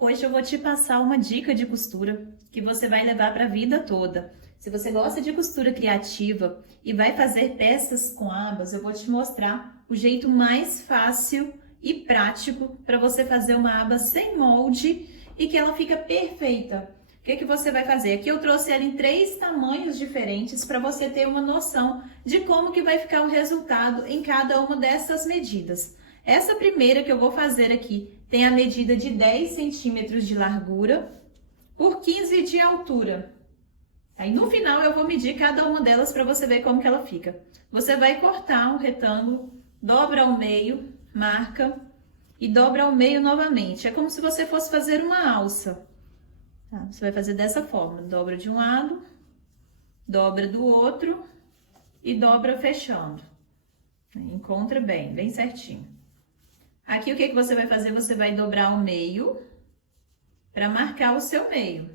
Hoje eu vou te passar uma dica de costura que você vai levar para a vida toda. Se você gosta de costura criativa e vai fazer peças com abas, eu vou te mostrar o jeito mais fácil e prático para você fazer uma aba sem molde e que ela fica perfeita. O que você vai fazer? Aqui eu trouxe ela em 3 tamanhos diferentes para você ter uma noção de como que vai ficar o resultado em cada uma dessas medidas. Essa primeira que eu vou fazer aqui tem a medida de 10 centímetros de largura por 15 de altura. Aí no final eu vou medir cada uma delas para você ver como que ela fica. Você vai cortar um retângulo, dobra ao meio, marca e dobra ao meio novamente. É como se você fosse fazer uma alça. Tá? Você vai fazer dessa forma, dobra de um lado, dobra do outro e dobra fechando. Encontra bem, bem certinho. Aqui o que você vai fazer? Você vai dobrar ao meio para marcar o seu meio.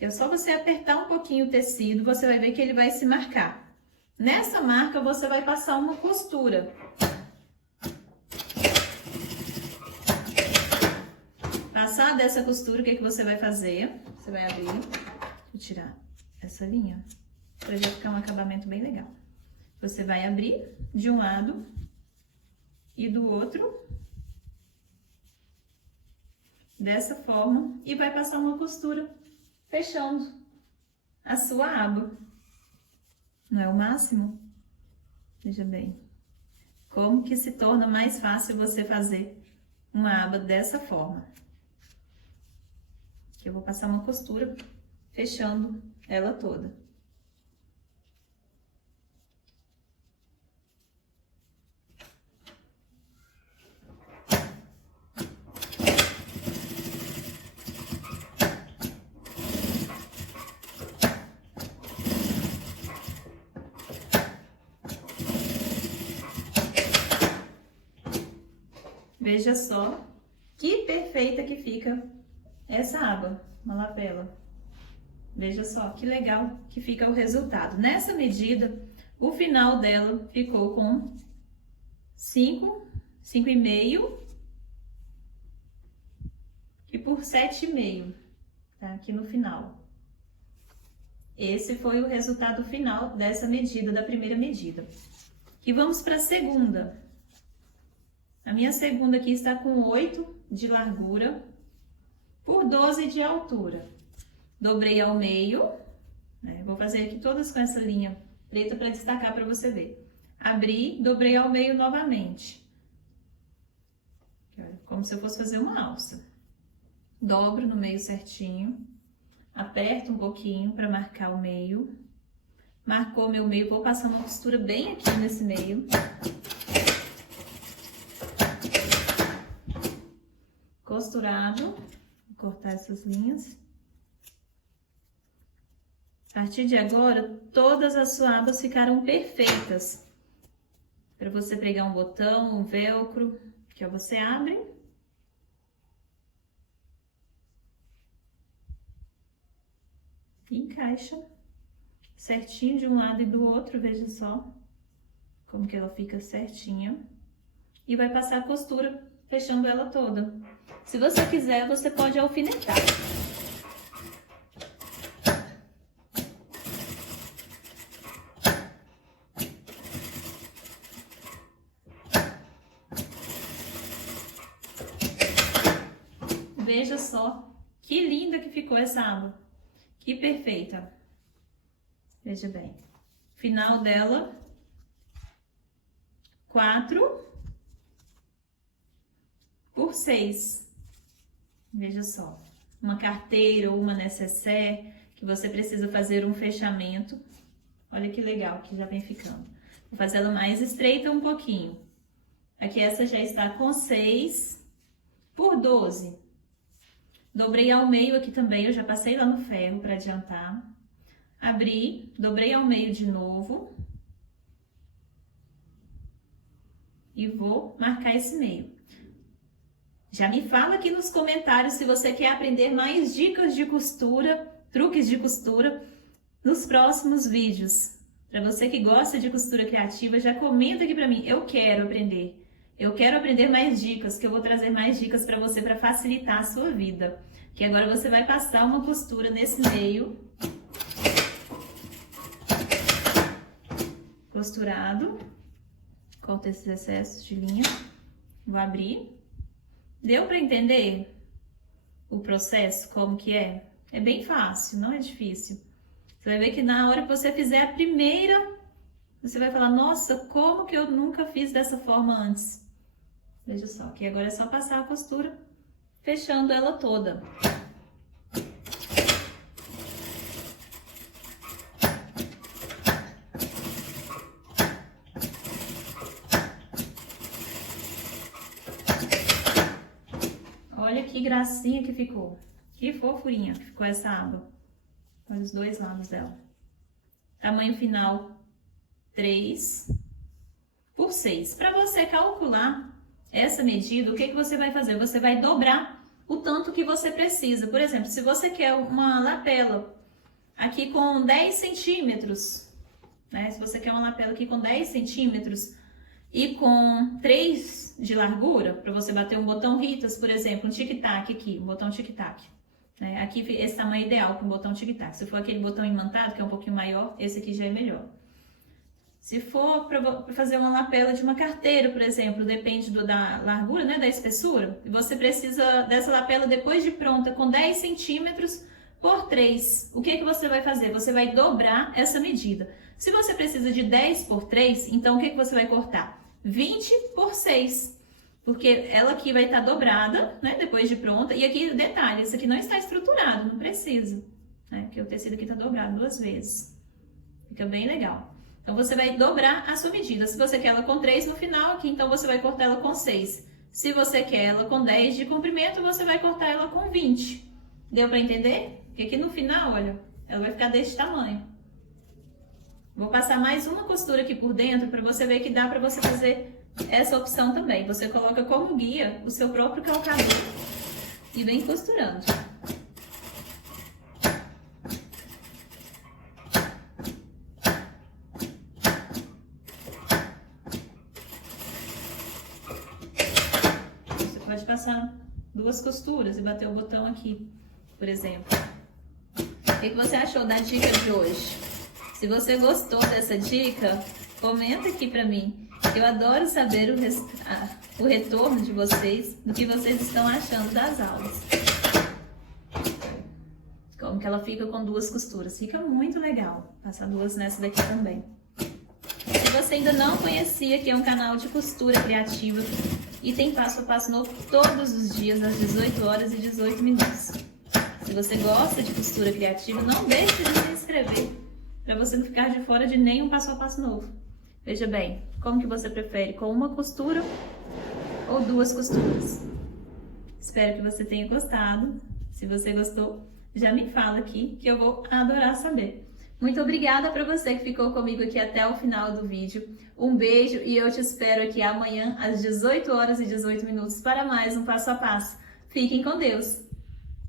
É só você apertar um pouquinho o tecido, você vai ver que ele vai se marcar. Nessa marca você vai passar uma costura. Passar dessa costura, o que você vai fazer? Você vai abrir, vou tirar essa linha, para já ficar um acabamento bem legal. Você vai abrir de um lado e do outro, dessa forma, e vai passar uma costura, fechando a sua aba. Não é o máximo? Veja bem, como que se torna mais fácil você fazer uma aba dessa forma. Aqui eu vou passar uma costura, fechando ela toda. Veja só que perfeita que fica essa aba, uma lapela. Veja só que legal que fica o resultado. Nessa medida, o final dela ficou com 5,5 e por 7,5, tá? Aqui no final. Esse foi o resultado final dessa medida, da primeira medida. E vamos para a segunda. A minha segunda aqui está com 8 de largura por 12 de altura. Dobrei ao meio, né? Vou fazer aqui todas com essa linha preta para destacar para você ver. Abri, dobrei ao meio novamente. Como se eu fosse fazer uma alça. Dobro no meio certinho, aperto um pouquinho para marcar o meio. Marcou meu meio, vou passar uma costura bem aqui nesse meio. Costurado, vou cortar essas linhas. A partir de agora, todas as suas abas ficaram perfeitas. Para você pregar um botão, um velcro, que você abre. E encaixa certinho de um lado e do outro, veja só como que ela fica certinha. E vai passar a costura, fechando ela toda. Se você quiser, você pode alfinetar. Veja só que linda que ficou essa aba. Que perfeita. Veja bem. Final dela, 4 por 6. Veja só. Uma carteira ou uma nécessaire que você precisa fazer um fechamento. Olha que legal que já vem ficando. Vou fazer ela mais estreita um pouquinho. Aqui essa já está com 6 por 12. Dobrei ao meio aqui também, eu já passei lá no ferro para adiantar. Abri, dobrei ao meio de novo. E vou marcar esse meio. Já me fala aqui nos comentários se você quer aprender mais dicas de costura, truques de costura, nos próximos vídeos. Para você que gosta de costura criativa, já comenta aqui para mim, eu quero aprender. Eu quero aprender mais dicas, que eu vou trazer mais dicas para você para facilitar a sua vida. Que agora você vai passar uma costura nesse meio. Costurado. Corta esses excessos de linha. Vou abrir. Deu para entender o processo, como que é? É bem fácil, não é difícil. Você vai ver que na hora que você fizer a primeira, você vai falar, nossa, como que eu nunca fiz dessa forma antes? Veja só, que agora é só passar a costura, fechando ela toda. Olha que gracinha que ficou. Que fofurinha que ficou essa aba. Olha os dois lados dela. Tamanho final 3x6. Para você calcular essa medida, o que você vai fazer? Você vai dobrar o tanto que você precisa. Por exemplo, se você quer uma lapela aqui com 10 centímetros, né? Se você quer uma lapela aqui com 10 centímetros e com 3 de largura, para você bater um botão Ritas, por exemplo, um tic-tac aqui, um botão tic-tac. Né? Aqui esse tamanho ideal para um botão tic-tac. Se for aquele botão imantado, que é um pouquinho maior, esse aqui já é melhor. Se for para fazer uma lapela de uma carteira, por exemplo, depende da largura, né, da espessura, e você precisa dessa lapela depois de pronta com 10 centímetros por 3. O que você vai fazer? Você vai dobrar essa medida. Se você precisa de 10 por 3, então o que você vai cortar? 20 por 6. Porque ela aqui vai estar dobrada, né, depois de pronta. E aqui, detalhe, isso aqui não está estruturado, não precisa. Né, porque o tecido aqui está dobrado 2 vezes. Fica bem legal. Então, você vai dobrar a sua medida. Se você quer ela com 3 no final aqui, então você vai cortar ela com 6. Se você quer ela com 10 de comprimento, você vai cortar ela com 20. Deu para entender? Porque aqui no final, olha, ela vai ficar desse tamanho. Vou passar mais uma costura aqui por dentro para você ver que dá para você fazer essa opção também. Você coloca como guia o seu próprio calcador e vem costurando. Você pode passar 2 costuras e bater o botão aqui, por exemplo. O que você achou da dica de hoje? Se você gostou dessa dica, comenta aqui pra mim. Eu adoro saber o retorno de vocês, do que vocês estão achando das aulas. Como que ela fica com 2 costuras. Fica muito legal. Passar 2 nessa daqui também. Se você ainda não conhecia, aqui é um canal de costura criativa e tem passo a passo novo todos os dias, às 18 horas e 18 minutos. Se você gosta de costura criativa, não deixe de se inscrever, para você não ficar de fora de nenhum passo a passo novo. Veja bem, como que você prefere, com uma costura ou 2 costuras? Espero que você tenha gostado. Se você gostou, já me fala aqui que eu vou adorar saber. Muito obrigada para você que ficou comigo aqui até o final do vídeo. Um beijo e eu te espero aqui amanhã às 18 horas e 18 minutos para mais um passo a passo. Fiquem com Deus!